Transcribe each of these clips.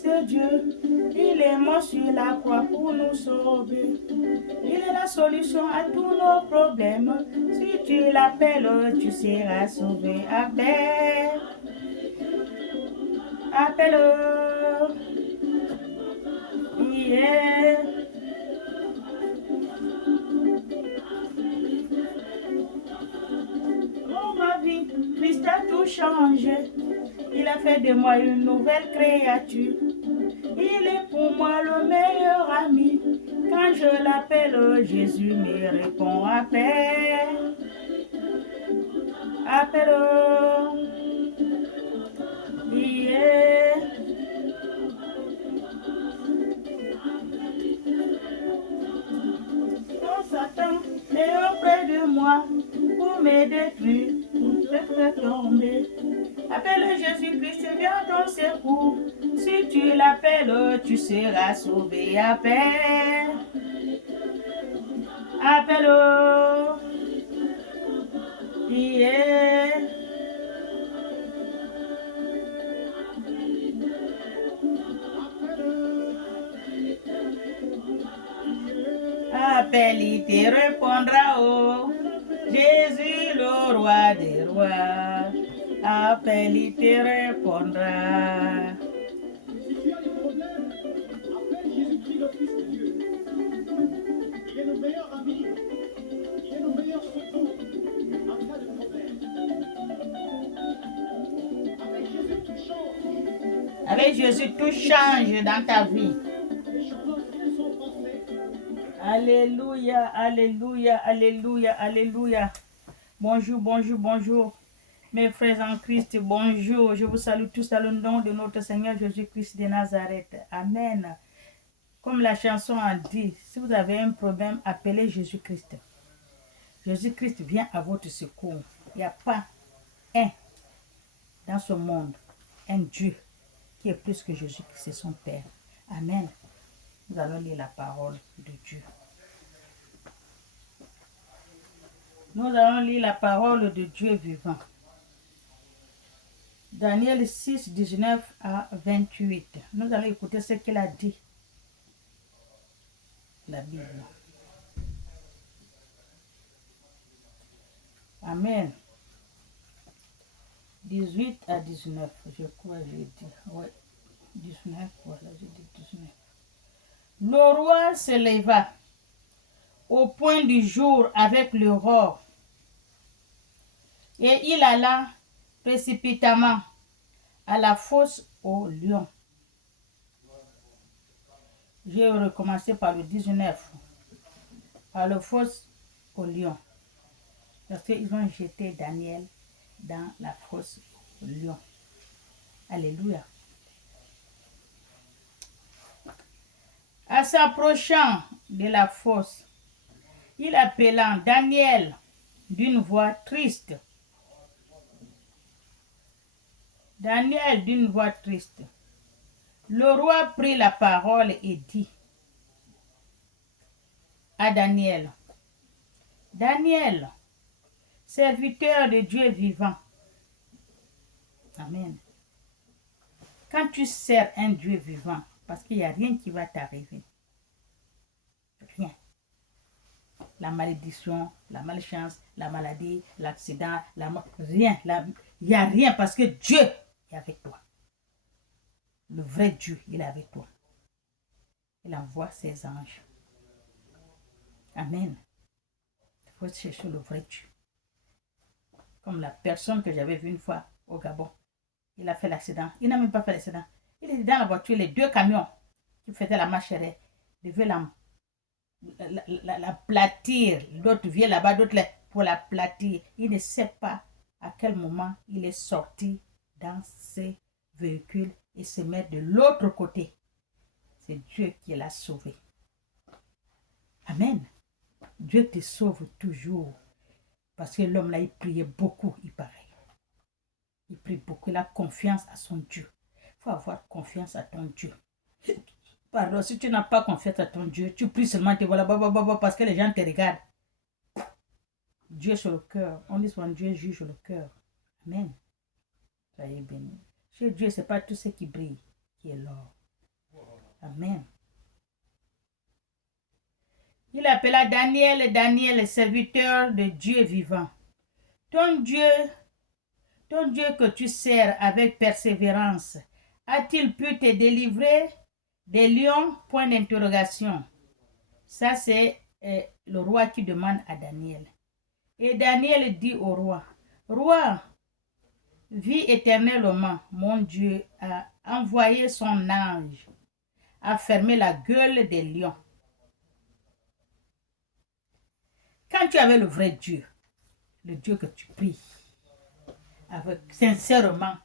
Fils de Dieu, il est mort sur la croix pour nous sauver. Il est la solution à tous nos problèmes. Si tu l'appelles, tu seras sauvé. Appelle, appelle, yeah. Oh ma vie, Christ a tout changé. Il a fait de moi une nouvelle créature. Il est pour moi le meilleur ami. Quand je l'appelle, Jésus me répond. Appelle, appelle, yeah. Oh Satan est auprès de moi pour me détruire, pour te faire tomber. Appelle Jésus-Christ, viens à ton secours. Si tu l'appelles, tu seras sauvé. Appelle, appelle, yeah. Appelle, il te répondra, oh. Jésus, le roi des rois. Appelle, il te répondra. Si tu as des problèmes, appelle Jésus-Christ, le Fils de Dieu. Il est le meilleur ami. Il est le meilleur secours en cas de problème. Avec Jésus, tout change. Avec Jésus, tout change dans ta vie. Les choses anciennes sont passées. Alléluia, alléluia, alléluia, alléluia. Bonjour, bonjour, bonjour. Mes frères en Christ, bonjour. Je vous salue tous dans le nom de notre Seigneur Jésus-Christ de Nazareth. Amen. Comme la chanson a dit, si vous avez un problème, appelez Jésus-Christ. Jésus-Christ vient à votre secours. Il n'y a pas un dans ce monde, un Dieu qui est plus que Jésus-Christ, c'est son Père. Amen. Nous allons lire la parole de Dieu. Nous allons lire la parole de Dieu vivant. Daniel 6, 19 à 28. Nous allons écouter ce qu'il a dit. La Bible. Amen. 18 à 19, je crois que j'ai dit. Oui, 19, voilà, j'ai dit 19. Le roi se leva au point du jour avec l'aurore, et il alla précipitamment à la fosse au lion. Je vais recommencer par le 19, par la fosse au lion. Parce qu'ils ont jeté Daniel dans la fosse au lion. Alléluia. En s'approchant de la fosse, il appela Daniel d'une voix triste. Daniel d'une voix triste. Le roi prit la parole et dit à Daniel, Daniel, serviteur de Dieu vivant. Amen. Quand tu sers un Dieu vivant, parce qu'il n'y a rien qui va t'arriver. Rien. La malédiction, la malchance, la maladie, l'accident, rien. Il n'y a rien parce que Dieu est avec toi. Le vrai Dieu, il est avec toi. Il envoie ses anges. Amen. Il faut chercher le vrai Dieu. Comme la personne que j'avais vue une fois au Gabon. Il a fait l'accident. Il n'a même pas fait l'accident. Il était dans la voiture, les deux camions qui faisaient la marche arrière devaient l'aplatir. L'autre vient là-bas, d'autres pour l'aplatir. Il ne sait pas à quel moment il est sorti dans ses véhicules et se met de l'autre côté. C'est Dieu qui l'a sauvé. Amen. Dieu te sauve toujours. Parce que l'homme là, il priait beaucoup, il paraît. Il prie beaucoup, il a confiance à son Dieu. Il faut avoir confiance à ton Dieu. Pardon, si tu n'as pas confiance à ton Dieu, tu pries seulement, te voilà, parce que les gens te regardent. Dieu sur le cœur. On dit souvent Dieu juge le cœur. Amen. Soyez bénis. Chez Dieu, ce n'est pas tout ce qui brille qui est l'or. Amen. Il appela Daniel, Daniel, serviteur de Dieu vivant. Ton Dieu que tu sers avec persévérance, a-t-il pu te délivrer des lions? Point d'interrogation. Ça, c'est le roi qui demande à Daniel. Et Daniel dit au roi, Roi, vis éternellement, mon Dieu a envoyé son ange à fermer la gueule des lions. Quand tu avais le vrai Dieu, le Dieu que tu pries, avec sincèrement,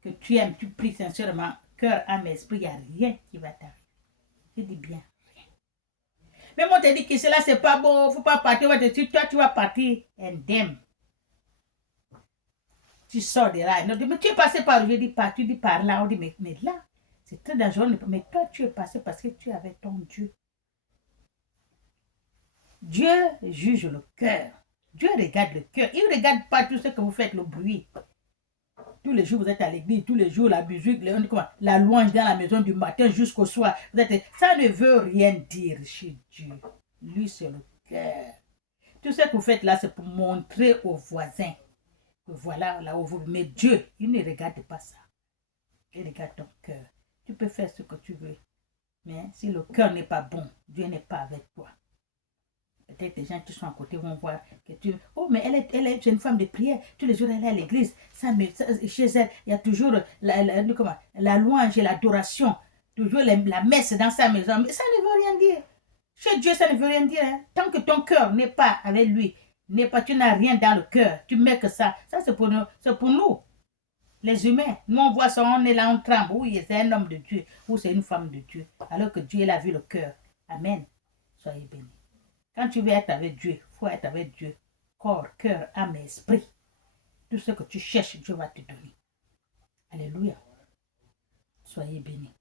que tu aimes, tu pries sincèrement, cœur, âme, esprit, il n'y a rien qui va t'arriver. Je dis bien, rien. Même on te dit que cela, c'est pas bon, il ne faut pas partir, on va te dire, toi, tu vas partir indemne. Tu sors de là. Non, mais tu es passé par où? Je dis par, tu dis par là. On dit, mais là, c'est très dangereux. Mais toi, tu es passé parce que tu avais ton Dieu. Dieu juge le cœur. Dieu regarde le cœur. Il ne regarde pas tout ce que vous faites, le bruit. Tous les jours, vous êtes à l'église. Tous les jours, la musique, la louange dans la maison du matin jusqu'au soir. Ça ne veut rien dire chez Dieu. Lui, c'est le cœur. Tout ce que vous faites là, c'est pour montrer aux voisins que voilà, là où vous... Mais Dieu, il ne regarde pas ça. Il regarde ton cœur. Tu peux faire ce que tu veux. Mais si le cœur n'est pas bon, Dieu n'est pas avec toi. Peut-être les gens qui sont à côté vont voir que tu... Oh, mais elle est une femme de prière. Tous les jours, elle est à l'église. Chez elle, il y a toujours la louange et l'adoration. Toujours la messe dans sa maison. Mais ça ne veut rien dire. Chez Dieu, ça ne veut rien dire. Hein. Tant que ton cœur n'est pas avec lui, tu n'as rien dans le cœur. Tu mets que ça. Ça, c'est pour nous. Les humains. Nous, on voit ça, on est là, on tremble. Oui, c'est un homme de Dieu. Ou c'est une femme de Dieu. Alors que Dieu, il a vu le cœur. Amen. Soyez bénis. Quand tu veux être avec Dieu, il faut être avec Dieu. Corps, cœur, âme et esprit. Tout ce que tu cherches, Dieu va te donner. Alléluia. Soyez bénis.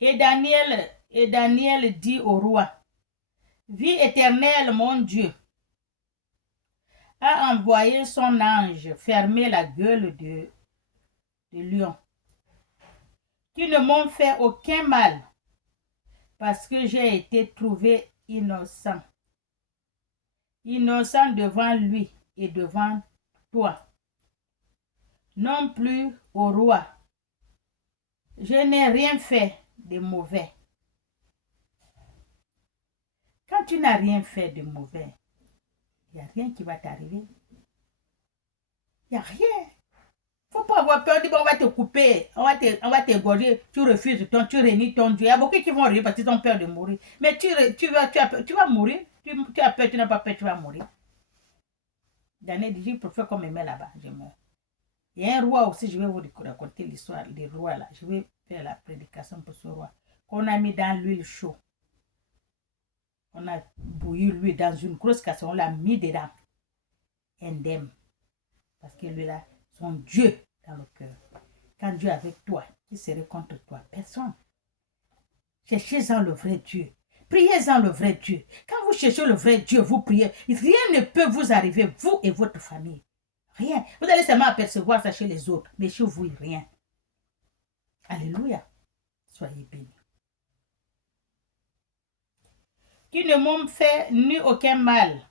Et Daniel dit au roi, Vie éternelle, mon Dieu, a envoyé son ange fermer la gueule de lion, qui ne m'ont fait aucun mal, parce que j'ai été trouvé innocent. Innocent devant lui et devant toi. Non plus au roi. Je n'ai rien fait de mauvais. Quand tu n'as rien fait de mauvais, il n'y a rien qui va t'arriver. Il n'y a rien. Il ne faut pas avoir peur, on va te couper, on va t'égorger, tu refuses, tu réunis ton Dieu. Il y a beaucoup qui vont rire parce qu'ils ont peur de mourir. Mais tu vas mourir, tu as peur, tu n'as pas peur, tu vas mourir. Daniel dit, je préfère qu'on me met là-bas, je meurs. Il y a un roi aussi, je vais vous raconter l'histoire des rois là. Je vais faire la prédication pour ce roi. Qu'on a mis dans l'huile chaude. On a bouilli l'huile dans une grosse casserole, on l'a mis dedans. Indemne. Parce que lui là, son Dieu dans le cœur. Quand Dieu est avec toi, qui serait contre toi? Personne. Cherchez-en le vrai Dieu. Priez-en le vrai Dieu. Quand vous cherchez le vrai Dieu, vous priez, rien ne peut vous arriver, vous et votre famille. Rien. Vous allez seulement apercevoir ça chez les autres, mais chez vous, rien. Alléluia. Soyez bénis. Qui ne m'ont fait ni aucun mal,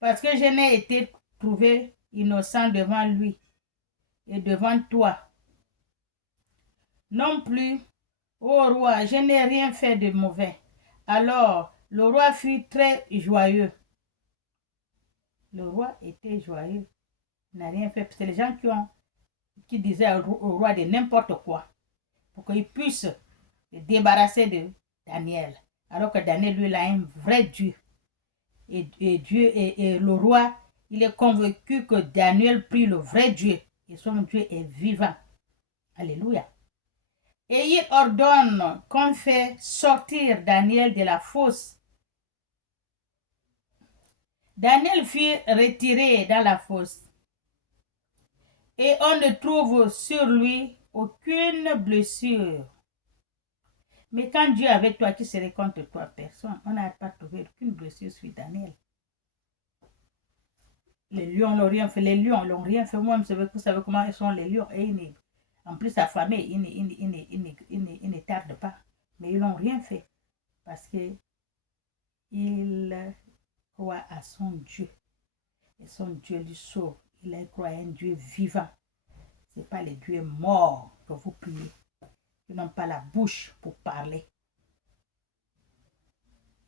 parce que je n'ai été trouvé innocent devant lui et devant toi. Non plus, ô roi, je n'ai rien fait de mauvais. Alors, le roi fut très joyeux. Le roi était joyeux. Il n'a rien fait. C'est les gens qui disaient au roi de n'importe quoi pour qu'il puisse se débarrasser de Daniel. Alors que Daniel, lui, il a un vrai Dieu. Et Dieu et le roi, il est convaincu que Daniel prie le vrai Dieu. Et son Dieu est vivant. Alléluia. Et il ordonne qu'on fait sortir Daniel de la fosse. Daniel fut retiré dans la fosse. Et on ne trouve sur lui aucune blessure. Mais quand Dieu est avec toi, qui serait contre toi? Personne. On n'a pas trouvé aucune blessure sur Daniel. Les lions n'ont rien fait. Les lions n'ont rien fait. Moi, vous savez comment ils sont les lions. En plus, sa famille, ils ne tardent pas. Mais ils n'ont rien fait. Parce que il croit à son Dieu. Et son Dieu lui sauve. Il croit à un Dieu vivant. Ce n'est pas les dieux morts que vous priez. Ils n'ont pas la bouche pour parler.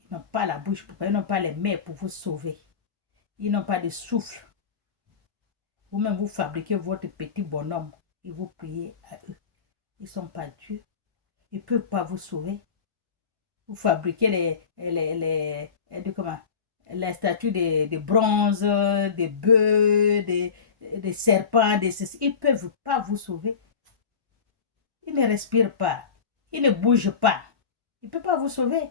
Ils n'ont pas la bouche pour parler. Ils n'ont pas les mains pour vous sauver. Ils n'ont pas de souffle. Vous-même, vous fabriquez votre petit bonhomme et vous priez à eux. Ils ne sont pas Dieu. Ils ne peuvent pas vous sauver. Vous fabriquez les statues de bronze, des bœufs, des serpents, ils ne peuvent pas vous sauver. Ils ne respirent pas. Ils ne bougent pas. Ils ne peuvent pas vous sauver.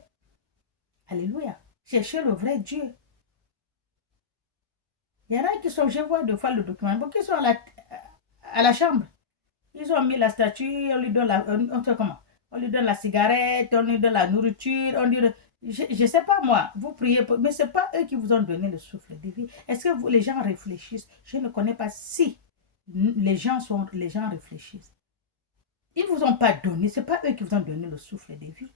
Alléluia. Cherchez le vrai Dieu. Il y en a qui sont, je vois de fois le document, qui sont à la chambre. Ils ont mis la statue, on lui donne on lui donne la cigarette, on lui donne la nourriture, je ne sais pas moi, vous priez, mais ce n'est pas eux qui vous ont donné le souffle de vie. Est-ce que les gens réfléchissent? Je ne connais pas si les gens réfléchissent. Ils ne vous ont pas donné, ce n'est pas eux qui vous ont donné le souffle de vie.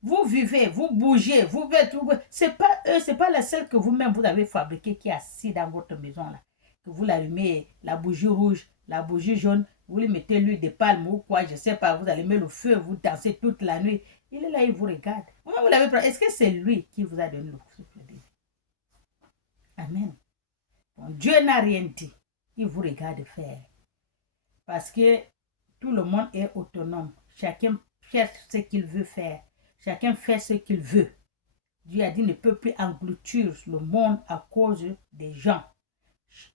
Vous vivez, vous bougez, vous faites, ce n'est pas eux, ce n'est pas la seule que vous-même vous avez fabriquée qui est assise dans votre maison là. Que vous l'allumez, la bougie rouge, la bougie jaune, vous lui mettez l'huile de palme ou quoi, je ne sais pas, vous allumez le feu, vous dansez toute la nuit. Il est là, il vous regarde. Vous l'avez pris. Est-ce que c'est lui qui vous a donné le souffle de vie? Amen. Bon, Dieu n'a rien dit. Il vous regarde faire. Parce que tout le monde est autonome. Chacun fait ce qu'il veut faire. Chacun fait ce qu'il veut. Dieu a dit ne peut plus engloutir le monde à cause des gens.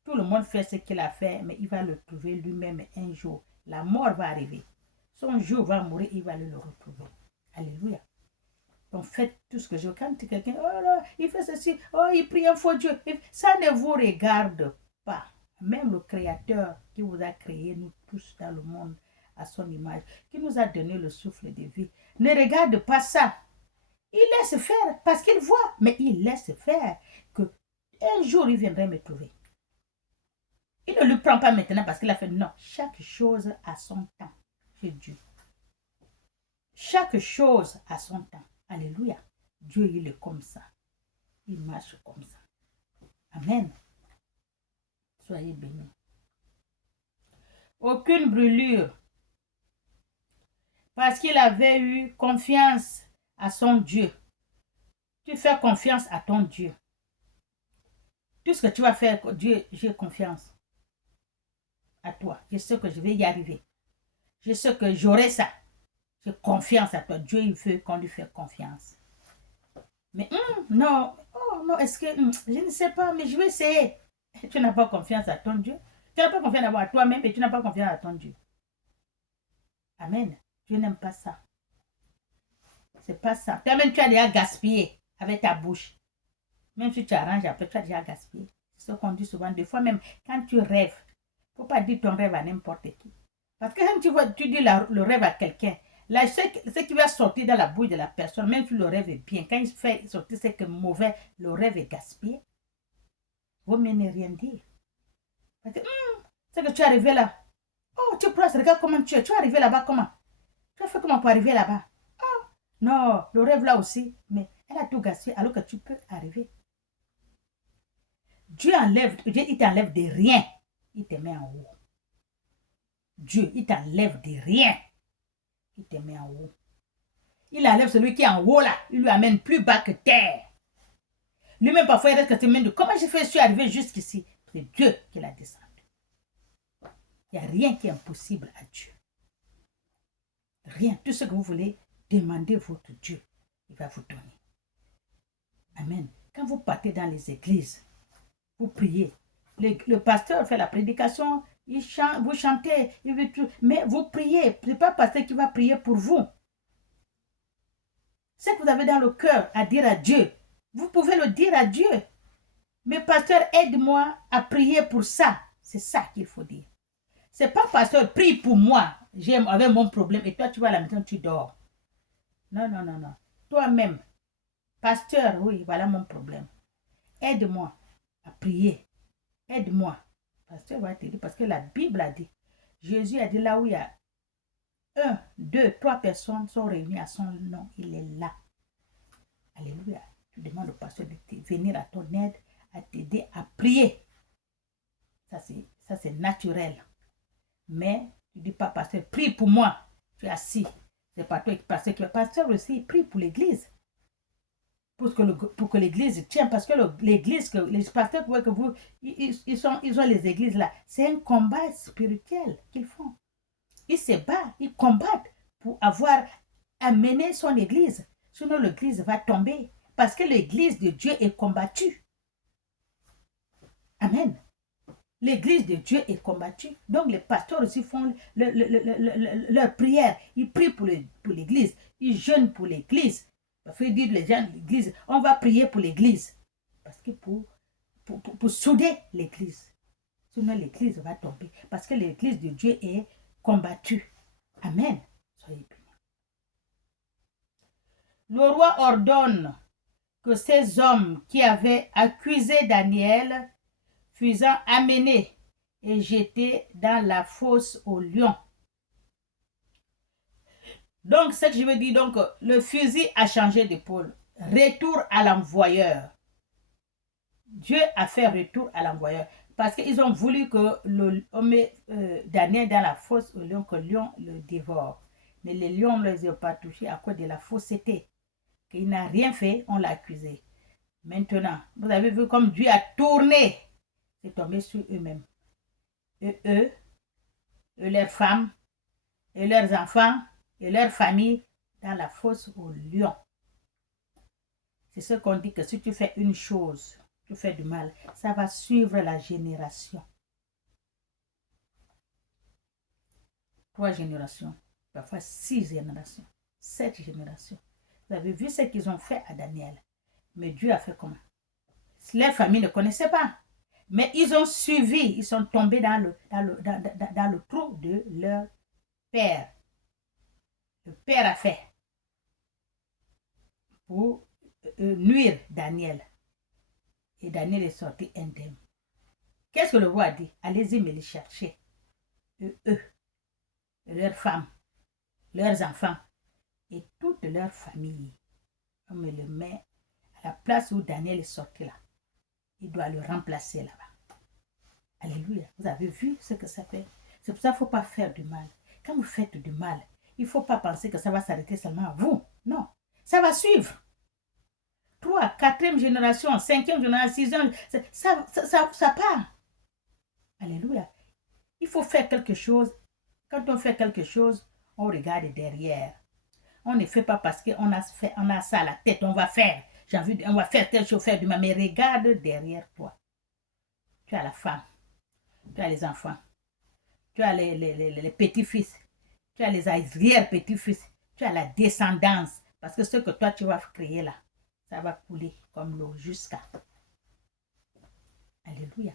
Tout le monde fait ce qu'il a fait, mais il va le trouver lui-même un jour. La mort va arriver. Son jour va mourir, il va le retrouver. Alléluia. Donc faites tout ce que je veux. Quand quelqu'un, oh là, il fait ceci, oh, il prie un faux Dieu. Ça ne vous regarde pas. Même le Créateur qui vous a créé, nous tous dans le monde, à son image, qui nous a donné le souffle de vie, ne regarde pas ça. Il laisse faire parce qu'il voit, mais il laisse faire que un jour il viendrait me trouver. Il ne le prend pas maintenant parce qu'il a fait non. Chaque chose a son temps chez Dieu. Chaque chose a son temps. Alléluia. Dieu, il est comme ça. Il marche comme ça. Amen. Soyez bénis. Aucune brûlure. Parce qu'il avait eu confiance à son Dieu. Tu fais confiance à ton Dieu. Tout ce que tu vas faire, Dieu, j'ai confiance à toi. Je sais que je vais y arriver. Je sais que j'aurai ça. J'ai confiance à toi. Dieu, il veut qu'on lui fasse confiance. Mais non, oh non, est-ce que, je ne sais pas, mais je vais essayer. Tu n'as pas confiance à ton Dieu. Tu n'as pas confiance à toi-même et tu n'as pas confiance à ton Dieu. Amen. Dieu n'aime pas ça. C'est pas ça. Toi-même, tu as déjà gaspillé avec ta bouche. Même si tu arranges après, tu as déjà gaspillé. C'est ce qu'on dit souvent. Des fois même, quand tu rêves, il ne faut pas dire ton rêve à n'importe qui. Parce que quand tu dis le rêve à quelqu'un, là, ce qui va sortir dans la bouche de la personne, même si le rêve est bien, quand il fait sortir ce qui est mauvais, le rêve est gaspillé. Vous ne rien dire. Parce que, c'est que tu es arrivé là. Oh, tu crois, regarde comment tu es. Tu es arrivé là-bas comment? Tu as fait comment pour arriver là-bas? Oh, non, le rêve là aussi. Mais elle a tout gaspillé alors que tu peux arriver. Dieu, il t'enlève de rien. Il te met en haut. Dieu, il t'enlève de rien. Il te met en haut. Il enlève celui qui est en haut là. Il lui amène plus bas que terre. Lui-même, parfois, il reste que de comment je suis arrivé jusqu'ici. C'est Dieu qui l'a descendu. Il n'y a rien qui est impossible à Dieu. Rien. Tout ce que vous voulez, demandez votre Dieu. Il va vous donner. Amen. Quand vous partez dans les églises, vous priez. Le pasteur fait la prédication, il chante, vous chantez, il veut tout, mais vous priez. Ce n'est pas le pasteur qui va prier pour vous. Ce que vous avez dans le cœur à dire à Dieu, vous pouvez le dire à Dieu. Mais pasteur, aide-moi à prier pour ça. C'est ça qu'il faut dire. C'est pas pasteur, prie pour moi. J'ai avec mon problème et toi tu vas à la maison, tu dors. Non, non, non, non. Toi-même, pasteur, oui, voilà mon problème. Aide-moi à prier. Aide-moi. Pasteur va te dire parce que la Bible a dit, Jésus a dit là où il y a 1, 2, 3 personnes sont réunies à son nom, il est là. Alléluia. Tu demandes au pasteur de venir à ton aide, à t'aider à prier. Ça, c'est naturel. Mais tu ne dis pas, pasteur, prie pour moi. Tu es assis. C'est pas toi qui pasteur qui va. Pasteur aussi, il prie pour l'église. Pour que l'église tienne. Parce que l'église, les pasteurs que vous, ils ont les églises là. C'est un combat spirituel qu'ils font. Ils se battent, ils combattent pour avoir amené son église. Sinon, l'église va tomber. Parce que l'église de Dieu est combattue. Amen. L'église de Dieu est combattue. Donc, les pasteurs aussi font leur prière. Ils prient pour l'église. Ils jeûnent pour l'église. Il faut dire les gens de l'église, on va prier pour l'église. Parce que pour souder l'église. Sinon, l'église va tomber. Parce que l'église de Dieu est combattue. Amen. Soyez bénis. Le roi ordonne que ces hommes qui avaient accusé Daniel fussent amenés et jetés dans la fosse aux lions. Donc, ce que je veux dire, donc, le fusil a changé d'épaule. Retour à l'envoyeur. Dieu a fait retour à l'envoyeur. Parce qu'ils ont voulu que on met Daniel dans la fosse aux lions, que le lion le dévore. Mais les lions ne les ont pas touchés à cause de la fausseté. Il n'a rien fait, on l'a accusé. Maintenant, vous avez vu comme Dieu a tourné. C'est tombé sur eux-mêmes. Eux, leurs femmes, et leurs enfants, et leurs familles, dans la fosse aux lions. C'est ce qu'on dit que si tu fais une chose, tu fais du mal, ça va suivre la génération. 3 générations, parfois 6 générations, 7 générations. Vous avez vu ce qu'ils ont fait à Daniel. Mais Dieu a fait comment? Leur famille ne connaissait pas. Mais ils ont suivi, ils sont tombés dans le trou de leur père. Le père a fait pour nuire Daniel. Et Daniel est sorti indemne. Qu'est-ce que le roi a dit? Allez-y me les chercher. Eux, leurs femmes, leurs enfants et toute leur famille. On me le met à la place où Daniel est sorti là. Il doit le remplacer là-bas. Alléluia. Vous avez vu ce que ça fait? C'est pour ça qu'il ne faut pas faire du mal. Quand vous faites du mal, il ne faut pas penser que ça va s'arrêter seulement à vous. Non. Ça va suivre. 3, 4e génération, 5e génération, 6e, ça part. Alléluia. Il faut faire quelque chose. Quand on fait quelque chose, on regarde derrière. On ne fait pas parce qu'on a ça à la tête, on va faire. On va faire telle chose, faire du mal. Mais regarde derrière toi. Tu as la femme, tu as les enfants, tu as les petits-fils, tu as les arrière-petits-fils, tu as la descendance. Parce que ce que toi tu vas créer là, ça va couler comme l'eau jusqu'à. Alléluia.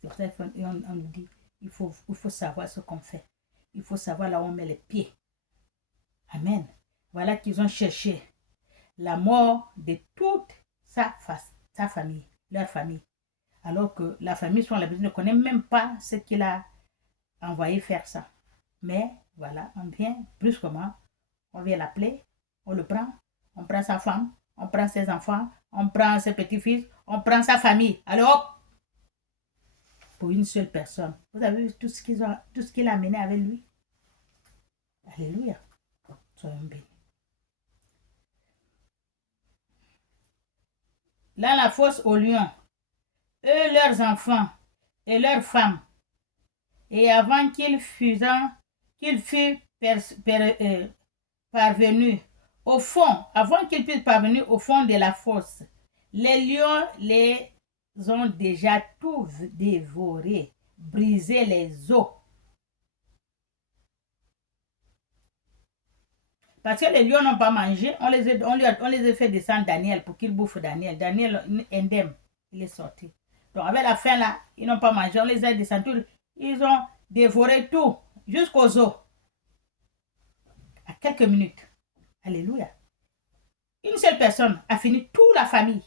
C'est pour ça qu'on nous dit, il faut savoir ce qu'on fait. Il faut savoir là où on met les pieds. Amen. Voilà qu'ils ont cherché la mort de toute sa famille, leur famille. Alors que la famille, sur la Bible, ne connaît même pas ce qu'il a envoyé faire ça. Mais voilà, on vient brusquement, on vient l'appeler, on le prend, on prend sa femme, on prend ses enfants, on prend ses petits-fils, on prend sa famille. Alors hop, pour une seule personne. Vous avez vu tout ce qu'il a amené avec lui? Alléluia. Soyons bénis. Dans la fosse aux lions, eux, leurs enfants et leurs femmes, et avant qu'il fût parvenu au fond, avant qu'ils puissent parvenir au fond de la fosse, les lions les ont déjà tous dévorés, brisé les os. Parce que les lions n'ont pas mangé, on les a fait descendre Daniel pour qu'ils bouffent Daniel. Daniel, indemne, il est sorti. Donc avec la faim là, ils n'ont pas mangé, on les a descendus. Ils ont dévoré tout, jusqu'aux os. À quelques minutes. Alléluia. Une seule personne a fini toute la famille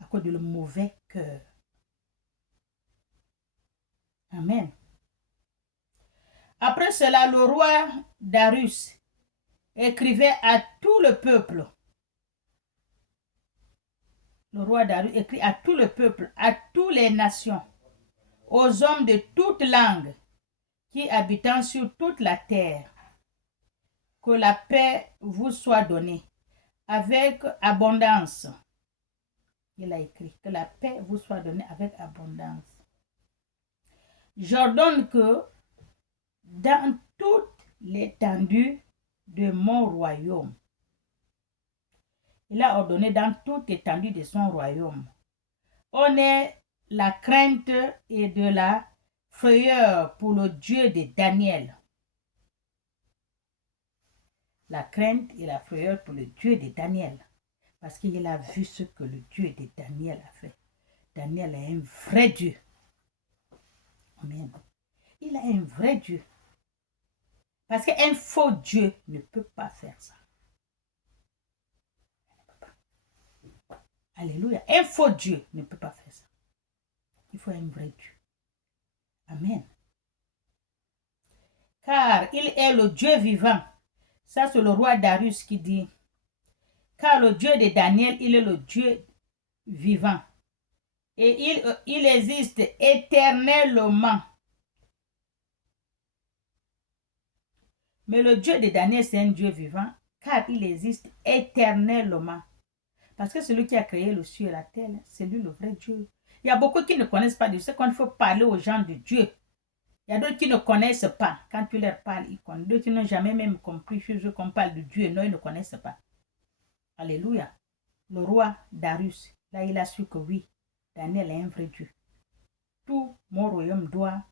à cause de le mauvais cœur. Amen. Après cela, le roi Darius écrivait à tout le peuple. Le roi Darius écrit à tout le peuple, à toutes les nations, aux hommes de toutes langues qui habitent sur toute la terre, que la paix vous soit donnée avec abondance. Il a écrit que la paix vous soit donnée avec abondance. J'ordonne que dans toute l'étendue de mon royaume, il a ordonné dans toute l'étendue de son royaume, on ait la crainte et de la frayeur pour le Dieu de Daniel. La crainte et la frayeur pour le Dieu de Daniel. Parce qu'il a vu ce que le Dieu de Daniel a fait. Daniel est un vrai Dieu. Amen. Il est un vrai Dieu. Parce qu'un faux Dieu ne peut pas faire ça. Alléluia. Un faux Dieu ne peut pas faire ça. Il faut un vrai Dieu. Amen. Car il est le Dieu vivant. Ça, c'est le roi Darius qui dit. Car le Dieu de Daniel, il est le Dieu vivant. Et il existe éternellement. Mais le Dieu de Daniel, c'est un Dieu vivant, car il existe éternellement. Parce que celui qui a créé le ciel et la terre, c'est lui le vrai Dieu. Il y a beaucoup qui ne connaissent pas Dieu. C'est qu'on faut parler aux gens de Dieu. Il y a d'autres qui ne connaissent pas. Quand tu leur parles, ils connaissent. D'autres qui n'ont jamais même compris chez eux qu'on parle de Dieu. Non, ils ne connaissent pas. Alléluia. Le roi Darius, là, il a su que oui, Daniel est un vrai Dieu. Tout mon royaume doit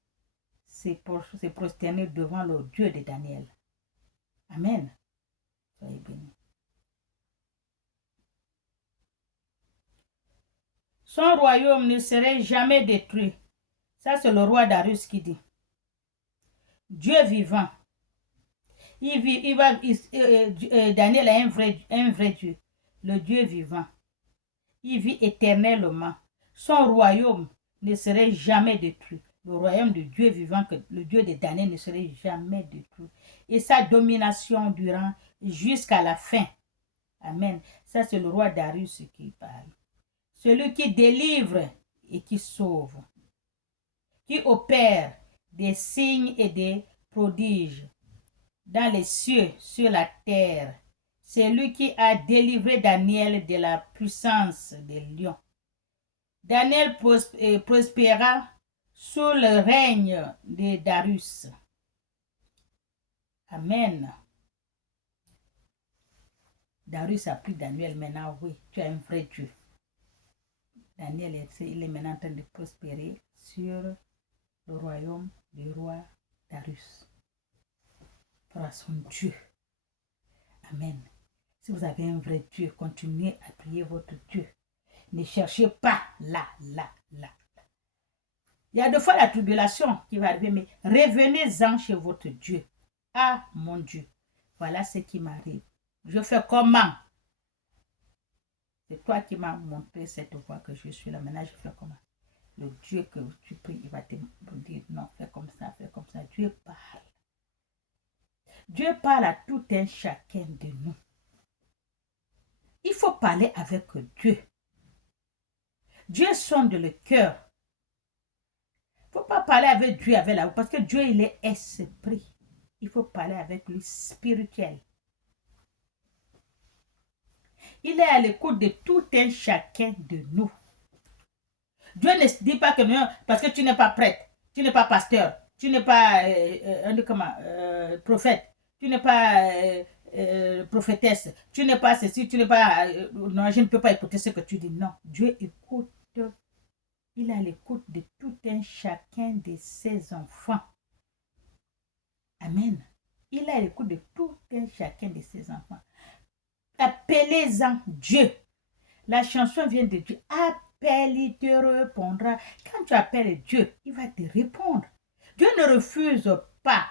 se prosterner devant le Dieu de Daniel. Amen. Soyez bénis. Son royaume ne serait jamais détruit. Ça, c'est le roi Darius qui dit. Dieu vivant. Daniel est un vrai Dieu. Le Dieu vivant. Il vit éternellement. Son royaume ne serait jamais détruit. Le royaume de Dieu vivant, que le Dieu de Daniel ne serait jamais détruit. Et sa domination durant jusqu'à la fin. Amen. Ça, c'est le roi Darius qui parle. Celui qui délivre et qui sauve. Qui opère des signes et des prodiges dans les cieux, sur la terre. C'est lui qui a délivré Daniel de la puissance des lions. Daniel prospéra sous le règne de Darius. Amen. Darius a pris Daniel maintenant, oui, tu es un vrai Dieu. Daniel, il est maintenant en train de prospérer sur le royaume du roi Darius. Pour son Dieu. Amen. Si vous avez un vrai Dieu, continuez à prier votre Dieu. Ne cherchez pas là. Il y a deux fois la tribulation qui va arriver, mais revenez-en chez votre Dieu. Ah, mon Dieu, voilà ce qui m'arrive. Je fais comment? C'est toi qui m'as montré cette voie que je suis là. Maintenant, je fais comment? Le Dieu que tu pries, il va te dire non, fais comme ça, fais comme ça. Dieu parle. Dieu parle à tout un chacun de nous. Il faut parler avec Dieu. Dieu sonde le cœur. Il ne faut pas parler avec Dieu avec la voix, parce que Dieu, il est esprit. Il faut parler avec lui spirituel. Il est à l'écoute de tout un chacun de nous. Dieu ne dit pas que non, parce que tu n'es pas prêtre, tu n'es pas pasteur, tu n'es pas prophète, tu n'es pas prophétesse, tu n'es pas ceci, tu n'es pas... non, je ne peux pas écouter ce que tu dis. Non, Dieu écoute. Il est à l'écoute de tout un chacun de ses enfants. Amen. Il est à l'écoute de tout un chacun de ses enfants. Appelez-en Dieu. La chanson vient de Dieu. Appelle, il te répondra. Quand tu appelles Dieu, il va te répondre. Dieu ne refuse pas.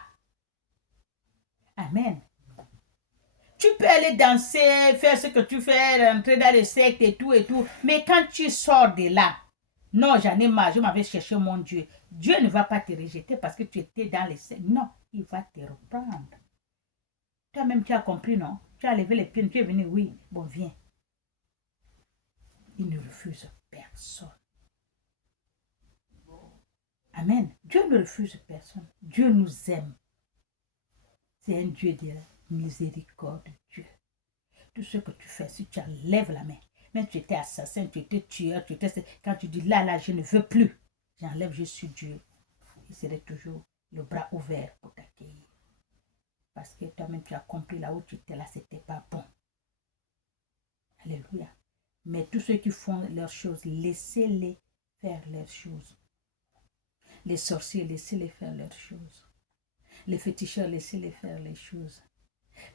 Amen. Tu peux aller danser, faire ce que tu fais, rentrer dans les sectes et tout. Mais quand tu sors de là, non, j'en ai marre, je m'avais cherché mon Dieu. Dieu ne va pas te rejeter parce que tu étais dans les sectes. Non, il va te reprendre. Toi-même, tu as compris, non? Tu as levé les pieds, tu es venu, oui, bon, viens. Il ne refuse personne. Amen. Dieu ne refuse personne. Dieu nous aime. C'est un Dieu de miséricorde, Dieu. Tout ce que tu fais, si tu enlèves la main, même tu étais assassin, tu étais tueur, quand tu dis là, je ne veux plus, j'enlève, je suis Dieu. Il serait toujours le bras ouvert pour t'accueillir. Parce que toi-même, tu as compris là où tu étais là, c'était pas bon. Alléluia. Mais tous ceux qui font leurs choses, laissez-les faire leurs choses. Les sorciers, laissez-les faire leurs choses. Les féticheurs, laissez-les faire les choses.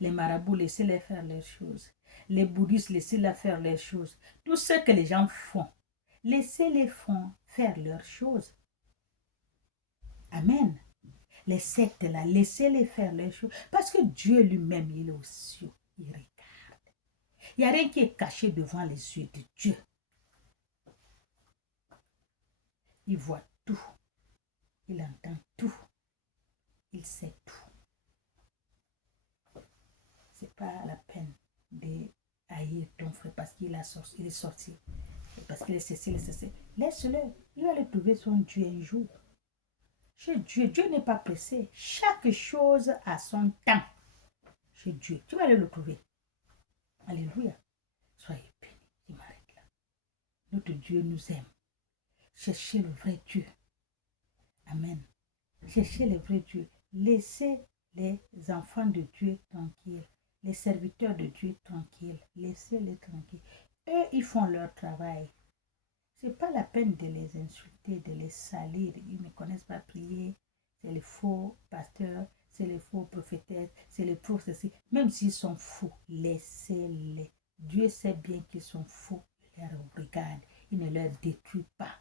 Les marabouts, laissez-les faire leurs choses. Les bouddhistes, laissez-les faire leurs choses. Tout ce que les gens font, laissez-les faire leurs choses. Amen. Les sectes là, laissez-les faire leurs choses. Parce que Dieu lui-même, il est aux cieux. Il regarde. Il n'y a rien qui est caché devant les yeux de Dieu. Il voit tout. Il entend tout. Il sait tout. C'est pas la peine de haïr ton frère parce qu'il est sorti. Parce qu'il est ceci, Laisse-le. Il va le trouver son Dieu un jour. Chez Dieu, Dieu n'est pas pressé. Chaque chose a son temps. Chez Dieu, tu vas aller le trouver. Alléluia. Soyez bénis. Je m'arrête là. Notre Dieu nous aime. Cherchez le vrai Dieu. Amen. Cherchez le vrai Dieu. Laissez les enfants de Dieu tranquilles. Les serviteurs de Dieu tranquilles. Laissez-les tranquilles. Eux, ils font leur travail. Ce n'est pas la peine de les insulter, de les salir. Ils ne connaissent pas prier. C'est les faux pasteurs, c'est les faux prophétesses, c'est les faux ceci. Même s'ils sont faux, laissez-les. Dieu sait bien qu'ils sont faux. Il les regarde. Il ne leur détruit pas.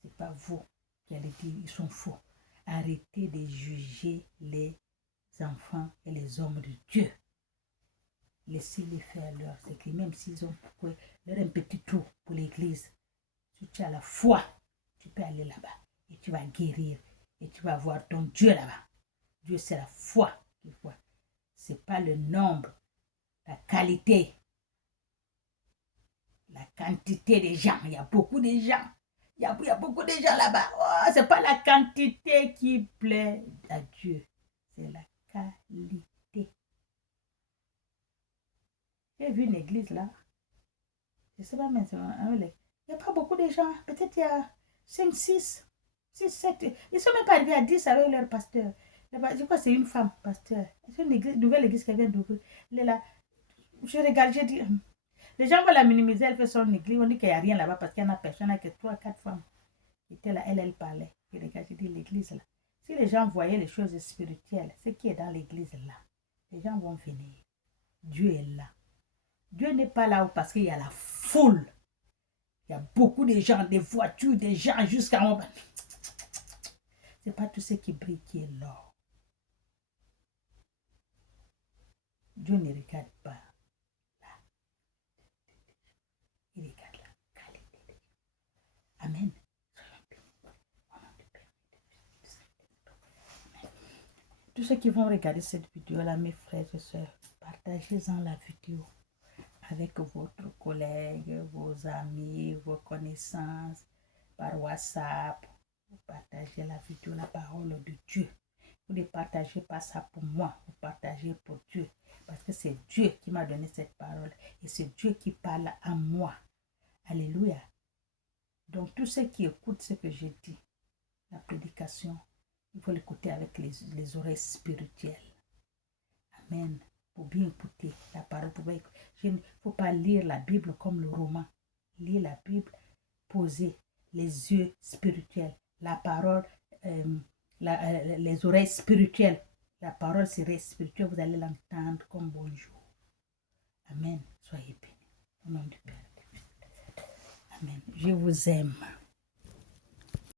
Ce n'est pas vous qui allez dire ils sont faux. Arrêtez de juger les enfants et les hommes de Dieu. Laissez-les faire leur secret, même s'ils ont leur un petit trou pour l'église. Si tu as la foi, tu peux aller là-bas et tu vas guérir et tu vas voir ton Dieu là-bas. Dieu, c'est la foi qu'il voit. Ce n'est pas le nombre, la qualité, la quantité des gens. Il y a beaucoup de gens. Il y a beaucoup de gens là-bas. Oh, ce n'est pas la quantité qui plaît à Dieu. C'est la qualité. J'ai vu une église là. Je ne sais pas maintenant. Il n'y a pas beaucoup de gens. Peut-être il y a 5, 6, 7. Ils ne sont même pas arrivés à 10 avec leur pasteur. Je crois que c'est une femme, pasteur. C'est une nouvelle église qui vient d'ouvrir. Elle est là. Je regarde, j'ai dit. Les gens vont la minimiser. Elle fait son église. On dit qu'il n'y a rien là-bas parce qu'il n'y en a personne. Il n'y a que 3, 4 femmes qui étaient là. Elle parlait. Je regarde, j'ai dit l'église là. Si les gens voyaient les choses spirituelles, ce qui est dans l'église là, les gens vont venir. Dieu est là. Dieu n'est pas là parce qu'il y a la foule. Il y a beaucoup de gens, des voitures, des gens jusqu'à en bas. Ce n'est pas tout ce qui brille qui est l'or. Dieu ne regarde pas là. Il regarde la qualité. Amen. Tous ceux qui vont regarder cette vidéo là, mes frères et sœurs, partagez-en la vidéo avec votre collègue, vos amis, vos connaissances, par WhatsApp. Vous partagez la vidéo, la parole de Dieu. Vous ne partagez pas ça pour moi, vous partagez pour Dieu. Parce que c'est Dieu qui m'a donné cette parole. Et c'est Dieu qui parle à moi. Alléluia. Donc tous ceux qui écoutent ce que j'ai dit, la prédication, il faut l'écouter avec les oreilles spirituelles. Amen. Pour bien écouter la parole. Il ne faut pas lire la Bible comme le roman. Lire la Bible, poser les yeux spirituels. La parole, les oreilles spirituelles. La parole serait spirituelle. Vous allez l'entendre comme bonjour. Amen. Soyez bénis. Au nom du Père et du Fils. Amen. Je vous aime.